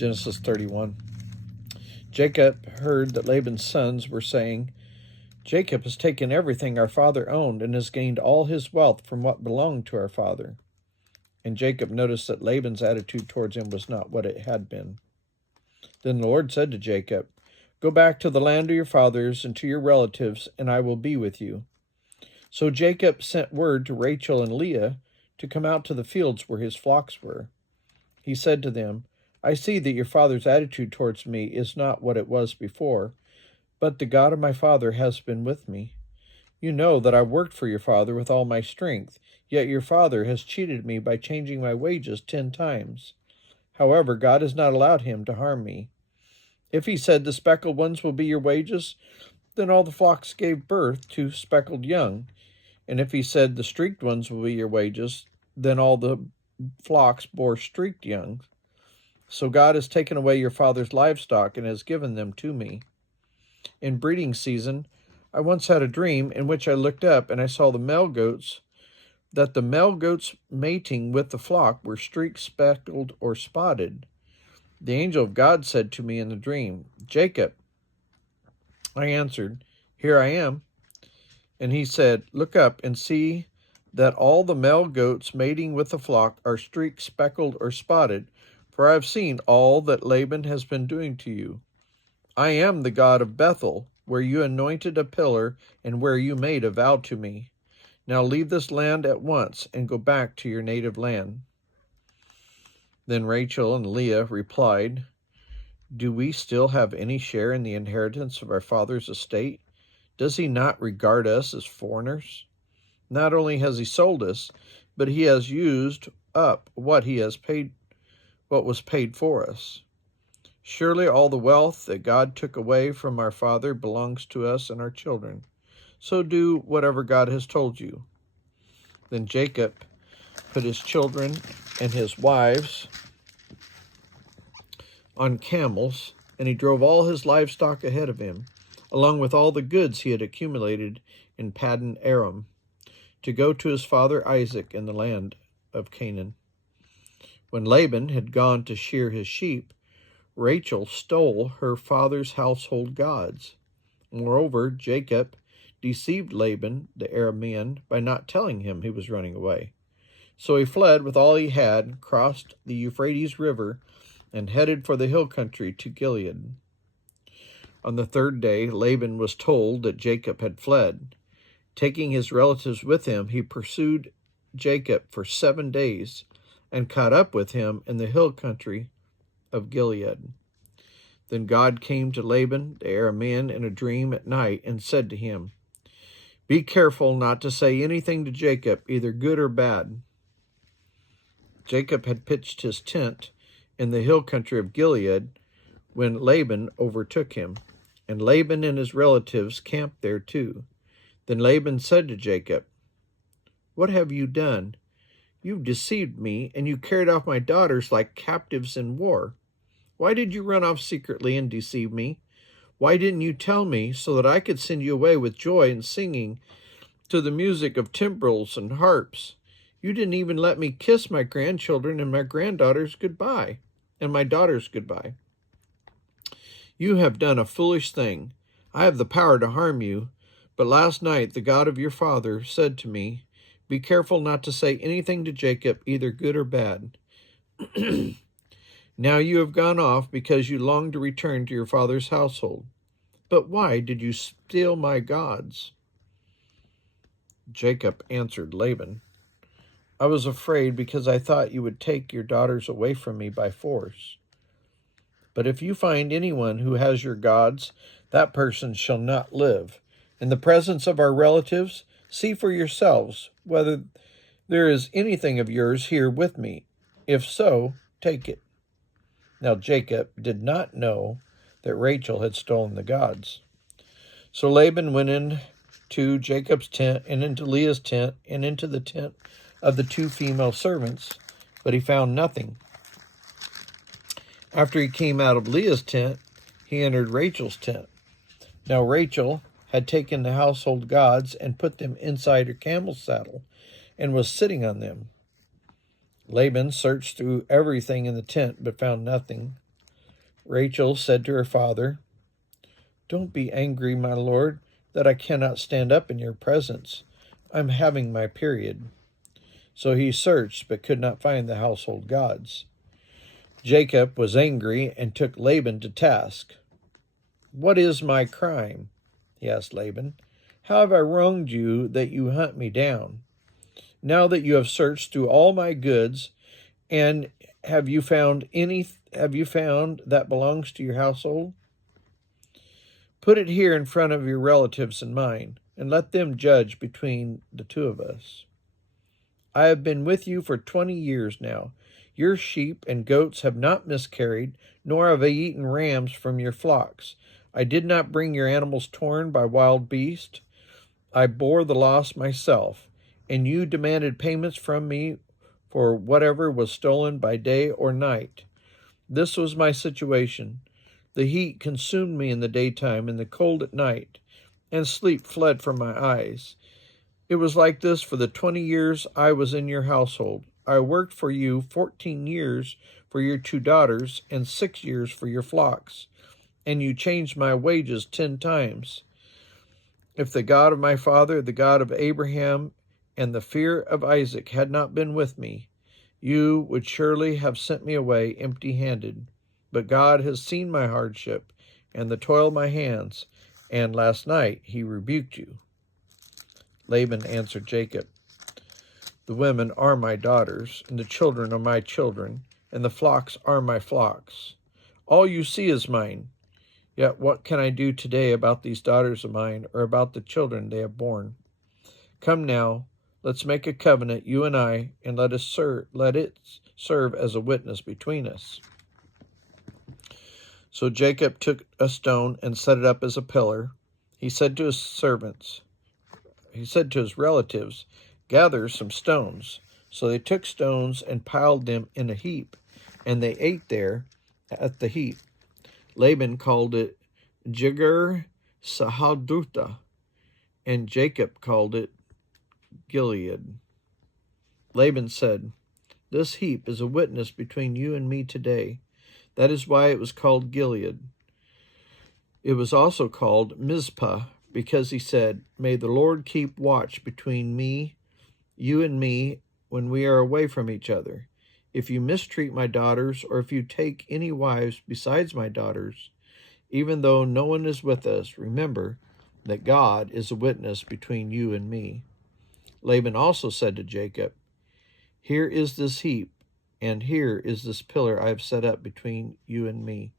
Genesis 31. Jacob heard that Laban's sons were saying, "Jacob has taken everything our father owned and has gained all his wealth from what belonged to our father." And Jacob noticed that Laban's attitude towards him was not what it had been. Then the Lord said to Jacob, "Go back to the land of your fathers and to your relatives, and I will be with you." So Jacob sent word to Rachel and Leah to come out to the fields where his flocks were. He said to them, "I see that your father's attitude towards me is not what it was before, but the God of my father has been with me. You know that I worked for your father with all my strength, yet your father has cheated me by changing my wages 10 times. However, God has not allowed him to harm me. If he said the speckled ones will be your wages, then all the flocks gave birth to speckled young. And if he said the streaked ones will be your wages, then all the flocks bore streaked young. So God has taken away your father's livestock and has given them to me. In breeding season, I once had a dream in which I looked up and I saw the male goats mating with the flock were streaked, speckled, or spotted. The angel of God said to me in the dream, 'Jacob.' I answered, 'Here I am.' And he said, 'Look up and see that all the male goats mating with the flock are streaked, speckled, or spotted, for I have seen all that Laban has been doing to you. I am the God of Bethel, where you anointed a pillar and where you made a vow to me. Now leave this land at once and go back to your native land.' Then Rachel and Leah replied, 'Do we still have any share in the inheritance of our father's estate? Does he not regard us as foreigners? Not only has he sold us, but he has used up what was paid for us. Surely all the wealth that God took away from our father belongs to us and our children. So do whatever God has told you.' Then Jacob put his children and his wives on camels, and he drove all his livestock ahead of him, along with all the goods he had accumulated in Paddan Aram, to go to his father Isaac in the land of Canaan. When Laban had gone to shear his sheep, Rachel stole her father's household gods. Moreover, Jacob deceived Laban the Aramean by not telling him he was running away. So he fled with all he had, crossed the Euphrates River, and headed for the hill country to Gilead. On the 3rd day, Laban was told that Jacob had fled. Taking his relatives with him, he pursued Jacob for 7 days and caught up with him in the hill country of Gilead. Then God came to Laban the Aramean in a dream at night and said to him, 'Be careful not to say anything to Jacob, either good or bad.' Jacob had pitched his tent in the hill country of Gilead when Laban overtook him, and Laban and his relatives camped there too. Then Laban said to Jacob, 'What have you done? You've deceived me, and you carried off my daughters like captives in war. Why did you run off secretly and deceive me? Why didn't you tell me so that I could send you away with joy and singing to the music of timbrels and harps? You didn't even let me kiss my grandchildren and my granddaughters goodbye, and my daughters goodbye. You have done a foolish thing. I have the power to harm you, but last night the God of your father said to me, "Be careful not to say anything to Jacob, either good or bad." Now you have gone off because you long to return to your father's household. But why did you steal my gods?' Jacob answered Laban, 'I was afraid because I thought you would take your daughters away from me by force. But if you find anyone who has your gods, that person shall not live. In the presence of our relatives, see for yourselves whether there is anything of yours here with me. If so, take it.' Now Jacob did not know that Rachel had stolen the gods. So Laban went into Jacob's tent and into Leah's tent and into the tent of the 2 female servants, but he found nothing. After he came out of Leah's tent, he entered Rachel's tent. Now Rachel had taken the household gods and put them inside her camel's saddle and was sitting on them. Laban searched through everything in the tent but found nothing. Rachel said to her father, "Don't be angry, my lord, that I cannot stand up in your presence. I'm having my period." So he searched, but could not find the household gods. Jacob was angry and took Laban to task. "What is my crime?" he asked Laban. "How have I wronged you that you hunt me down? Now that you have searched through all my goods, and have you found that belongs to your household? Put it here in front of your relatives and mine, and let them judge between the two of us. I have been with you for 20 years now. Your sheep and goats have not miscarried, nor have I eaten rams from your flocks. I did not bring your animals torn by wild beasts. I bore the loss myself, and you demanded payments from me for whatever was stolen by day or night. This was my situation. The heat consumed me in the daytime and the cold at night, and sleep fled from my eyes. It was like this for the 20 years I was in your household. I worked for you 14 years for your 2 daughters and 6 years for your flocks, and you changed my wages 10 times. If the God of my father, the God of Abraham, and the fear of Isaac had not been with me, you would surely have sent me away empty-handed. But God has seen my hardship and the toil of my hands, and last night he rebuked you." Laban answered Jacob, "The women are my daughters, and the children are my children, and the flocks are my flocks. All you see is mine. Yet what can I do today about these daughters of mine, or about the children they have borne? Come now, let's make a covenant, you and I, and let it serve as a witness between us." So Jacob took a stone and set it up as a pillar. He said to his relatives, "Gather some stones." So they took stones and piled them in a heap, and they ate there at the heap. Laban called it Jegar Sahadutha, and Jacob called it Gilead. Laban said, "This heap is a witness between you and me today." That is why it was called Gilead. It was also called Mizpah, because he said, "May the Lord keep watch between you and me, when we are away from each other. If you mistreat my daughters, or if you take any wives besides my daughters, even though no one is with us, remember that God is a witness between you and me." Laban also said to Jacob, "Here is this heap, and here is this pillar I have set up between you and me.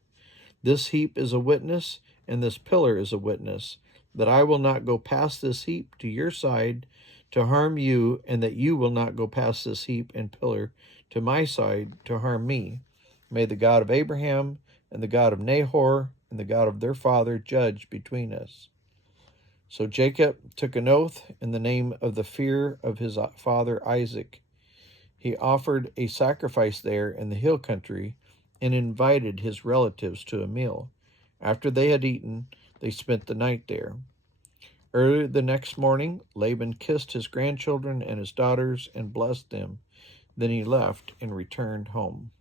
This heap is a witness, and this pillar is a witness, that I will not go past this heap to your side to harm you, and that you will not go past this heap and pillar to my side to harm me. May the God of Abraham and the God of Nahor and the God of their father judge between us." So Jacob took an oath in the name of the fear of his father Isaac. He offered a sacrifice there in the hill country and invited his relatives to a meal. After they had eaten, they spent the night there. Early the next morning, Laban kissed his grandchildren and his daughters and blessed them. Then he left and returned home.